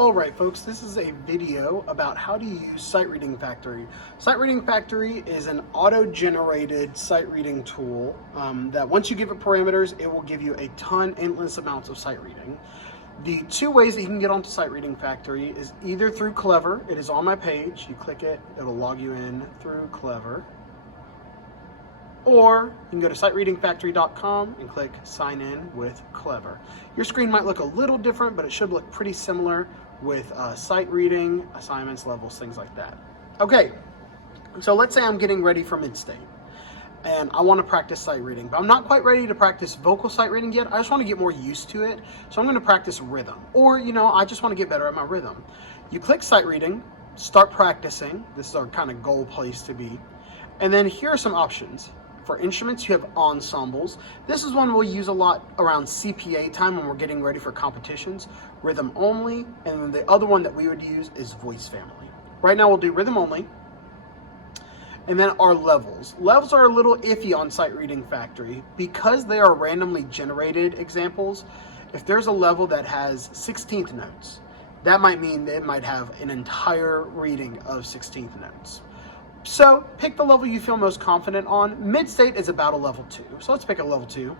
Alright folks, this is a video about how to use Sight Reading Factory. Sight Reading Factory is an auto-generated sight reading tool that once you give it parameters, it will give you a ton, endless amounts of sight reading. The two ways that you can get onto Sight Reading Factory is either through Clever. It is on my page. You click it, it'll log you in through Clever. Or you can go to sightreadingfactory.com and click sign in with Clever. Your screen might look a little different, but it should look pretty similar with sight reading, assignments, levels, things like that. Okay, so let's say I'm getting ready for mid-state and I want to practice sight reading, but I'm not quite ready to practice vocal sight reading yet. I just want to get more used to it. So I'm going to practice rhythm, or I just want to get better at my rhythm. You click sight reading, start practicing. This is our kind of goal place to be. And then here are some options. For instruments, you have ensembles. This is one we'll use a lot around CPA time when we're getting ready for competitions. Rhythm only, and then the other one that we would use is voice family. Right now we'll do rhythm only. And then our levels. Levels are a little iffy on Sight Reading Factory because they are randomly generated examples. If there's a level that has 16th notes, that might mean that it might have an entire reading of 16th notes. So pick the level you feel most confident on. Mid-state is about a level 2. So let's pick a level 2.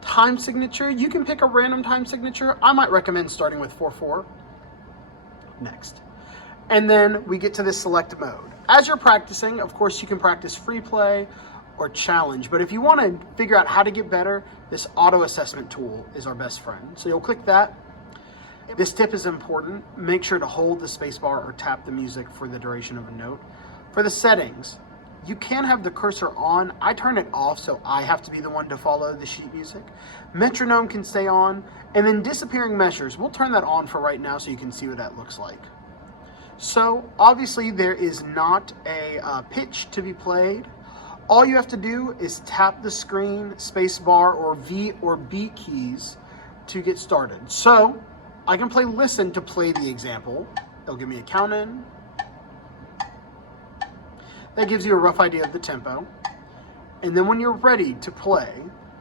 Time signature, you can pick a random time signature. I might recommend starting with 4/4. Next. And then we get to this select mode. As you're practicing, of course, you can practice free play or challenge. But if you want to figure out how to get better, this auto assessment tool is our best friend. So you'll click that. This tip is important. Make sure to hold the spacebar or tap the music for the duration of a note. For the settings, you can have the cursor on. I turn it off, so I have to be the one to follow the sheet music. Metronome can stay on, and then disappearing measures. We'll turn that on for right now so you can see what that looks like. So obviously there is not a pitch to be played. All you have to do is tap the screen, space bar, or V or B keys to get started. So I can play listen to play the example. They'll give me a count in. That gives you a rough idea of the tempo. And then when you're ready to play,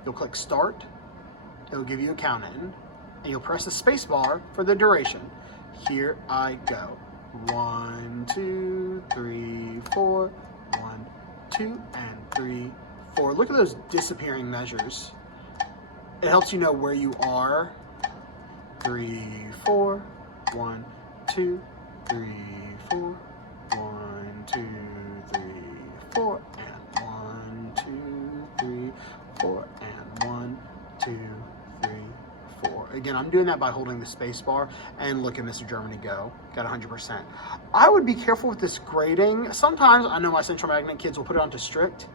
you'll click start. It'll give you a count in, and you'll press the space bar for the duration. Here I go. 1, 2, 3, 4. 1, 2, and 3, 4. Look at those disappearing measures. It helps you know where you are. 3, 4. 1, 2, 3, 4. 1, 2, 3, 4, and 1, 2, 3, 4, and 1, 2, 3, 4. Again, I'm doing that by holding the space bar, and look at Mr. Germany go. Got 100%. I would be careful with this grading. Sometimes I know my Central Magnet kids will put it onto strict.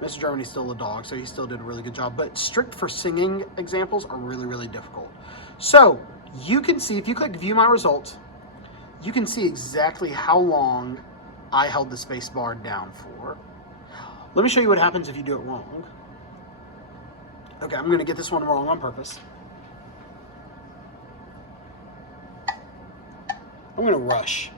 Mr. Germany's still a dog, so he still did a really good job. But strict for singing examples are really, really difficult. So you can see, if you click view my results, you can see exactly how long I held the space bar down for. Let me show you what happens if you do it wrong. Okay, I'm going to get this one wrong on purpose. I'm going to rush.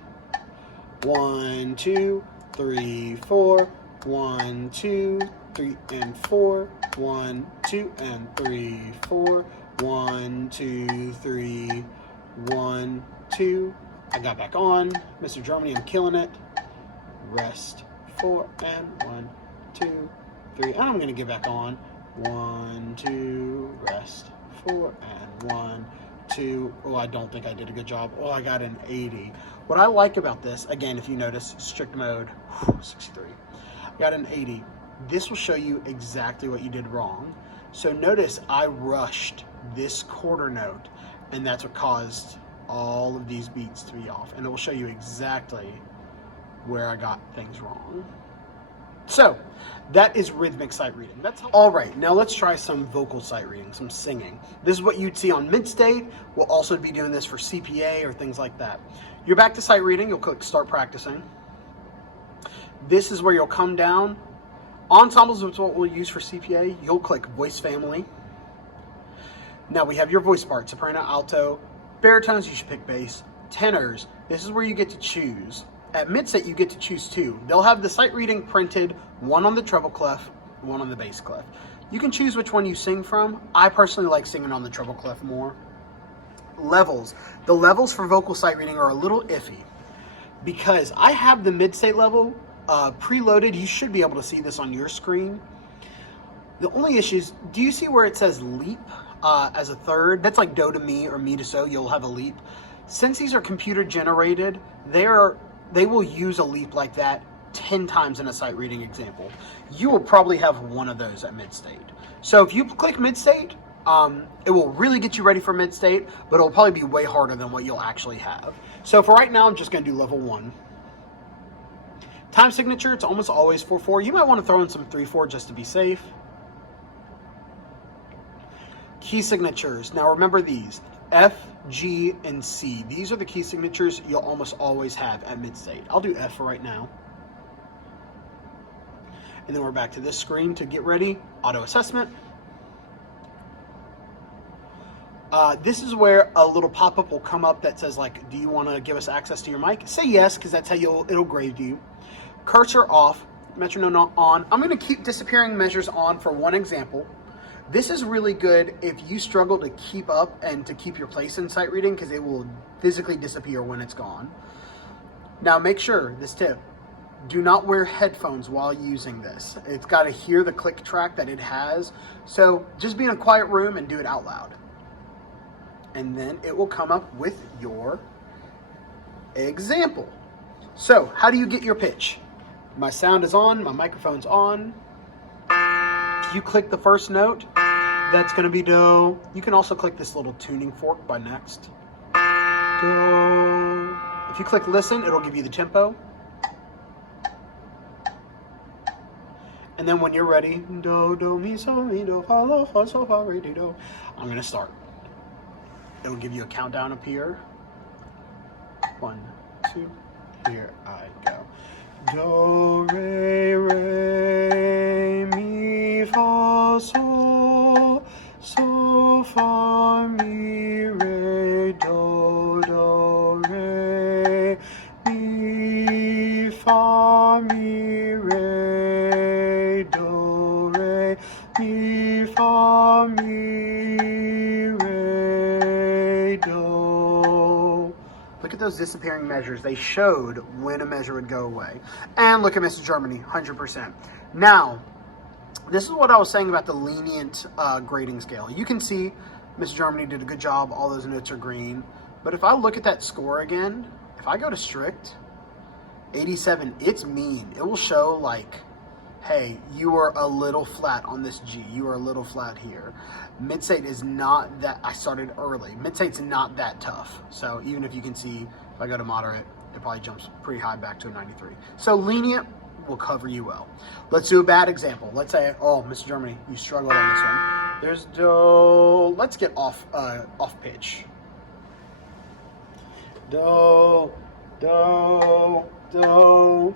1, 2, 3, 4. 1, 2, 3, and 4. 1, 2, and 3, 4. 1, 2, 3. 1, 2. I got back on. Mr. Germany, I'm killing it. Rest. 4 and 1, 2, 3. And I'm going to get back on. 1, 2, rest. 4 and 1, 2. Oh, I don't think I did a good job. Oh, I got an 80. What I like about this, again, if you notice, strict mode, 63. I got an 80. This will show you exactly what you did wrong. So notice I rushed this quarter note, and that's what caused all of these beats to be off. And it will show you exactly where I got things wrong. So that is rhythmic sight reading. That's all right. Now let's try some vocal sight reading, some singing. This is what you'd see on mid-state. We'll also be doing this for CPA or things like that. You're back to sight reading. You'll click start practicing. This is where you'll come down. Ensembles is what we'll use for CPA. You'll click voice family. Now we have your voice part, soprano, alto. Baritones, you should pick bass. Tenors, this is where you get to choose. At mid-state, you get to choose 2. They'll have the sight reading printed, one on the treble clef, one on the bass clef. You can choose which one you sing from. I personally like singing on the treble clef more. levels. The levels for vocal sight reading are a little iffy because I have the mid-state level preloaded. You should be able to see this on your screen. The only issue is, do you see where it says leap as a third? That's like do to mi or mi to so, you'll have a leap. Since these are computer generated, they will use a leap like that 10 times in a sight reading example. You will probably have one of those at mid-state. So if you click mid-state, it will really get you ready for mid-state, but it'll probably be way harder than what you'll actually have. So for right now, I'm just gonna do level 1. Time signature, it's almost always 4/4. You might wanna throw in some 3/4 just to be safe. Key signatures, now remember these, F, G, and C. These are the key signatures you'll almost always have at mid-state. I'll do F for right now. And then we're back to this screen to get ready, auto assessment. This is where a little pop-up will come up that says like, do you want to give us access to your mic? Say yes, because that's how it'll grade you. Cursor off, metronome on. I'm going to keep disappearing measures on for one example. This is really good if you struggle to keep up and to keep your place in sight reading because it will physically disappear when it's gone. Now make sure, this tip, do not wear headphones while using this. It's got to hear the click track that it has. So just be in a quiet room and do it out loud. And then it will come up with your example. So how do you get your pitch? My sound is on, my microphone's on. If you click the first note, that's going to be do. You can also click this little tuning fork by next. Do. If you click listen, it'll give you the tempo. And then when you're ready, do, do, mi, so, mi, do, fa, la, fa, so, fa, re, do. I'm going to start. It'll give you a countdown up here. 1, 2, here I go. Do, re, re, mi, fa, sol, so, fa, mi, re, do, re, mi, fa, mi, re, do, re, mi, fa, mi, re, do. Look at those disappearing measures. They showed when a measure would go away. And look at Mr. Germany, 100%. Now, this is what I was saying about the lenient grading scale. You can see Mr. Germany did a good job. All those notes are green. But if I look at that score again, if I go to strict, 87, it's mean. It will show like, hey, you are a little flat on this G. You are a little flat here. Mid-state is not that, I started early. Mid-state's not that tough. So even if you can see, if I go to moderate, it probably jumps pretty high back to a 93. So lenient will cover you well. Let's do a bad example. Let's say, oh, Mr. Germany, you struggled on this one. There's do, let's get off pitch. Do, do, do.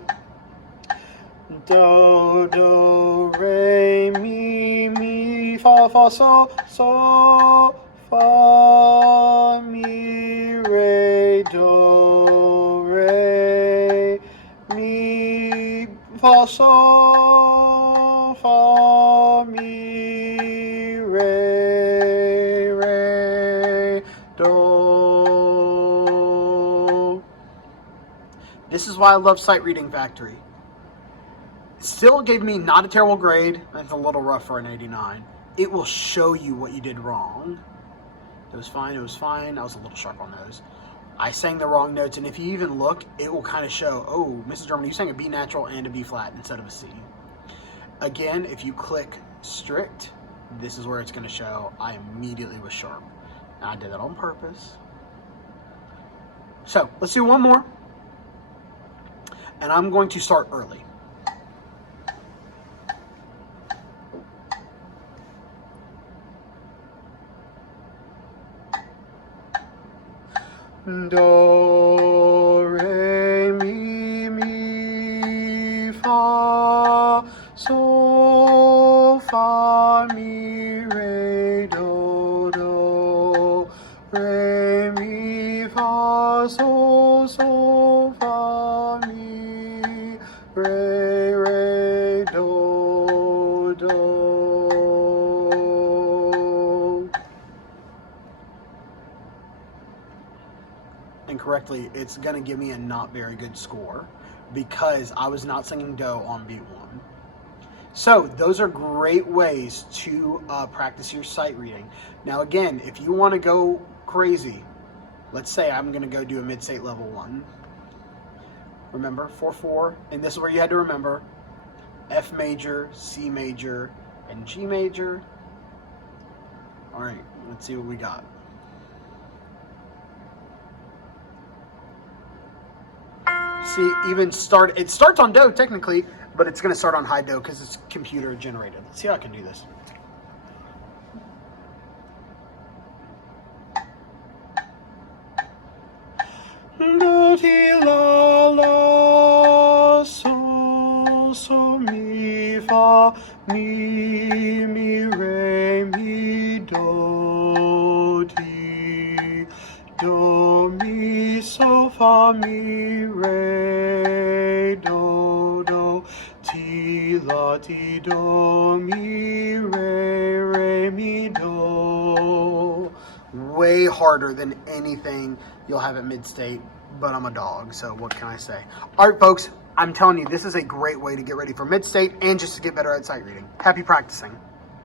Do, do, re, mi, mi, fa, fa, so, so, fa, mi, re, do, re, mi, fa, so, fa, mi, re, do. This is why I love Sight Reading Factory. Still gave me not a terrible grade. That's a little rough for an 89. It will show you what you did wrong. It was fine, it was fine. I was a little sharp on those. I sang the wrong notes, and if you even look, it will kind of show, oh, Mrs. Germany, you sang a B natural and a B flat instead of a C. Again, if you click strict, this is where it's going to show I immediately was sharp. Now, I did that on purpose. So, let's do one more. And I'm going to start early. Do, re, mi, mi, fa, so, fa, mi, re, do, re, mi, fa, so, fa, mi, re, do. incorrectly, it's going to give me a not very good score because I was not singing do on beat 1. So those are great ways to practice your sight reading. Now again, if you want to go crazy, let's say I'm going to go do a mid-state level 1. Remember, 4/4, and this is where you had to remember F major, C major, and G major. All right, let's see what we got. See, it starts on do technically, but it's going to start on high do because it's computer generated. Let's see how I can do this. Do, ti, la, la, sol, so, mi, fa, mi, re, mi, do, ti, do, mi, so, fa, mi, re, do, ti, la, ti, do, mi, re, mi, do. Way harder than anything you'll have at mid-state, but I'm a dog, so what can I say? All right, folks, I'm telling you, this is a great way to get ready for mid-state and just to get better at sight reading. Happy practicing.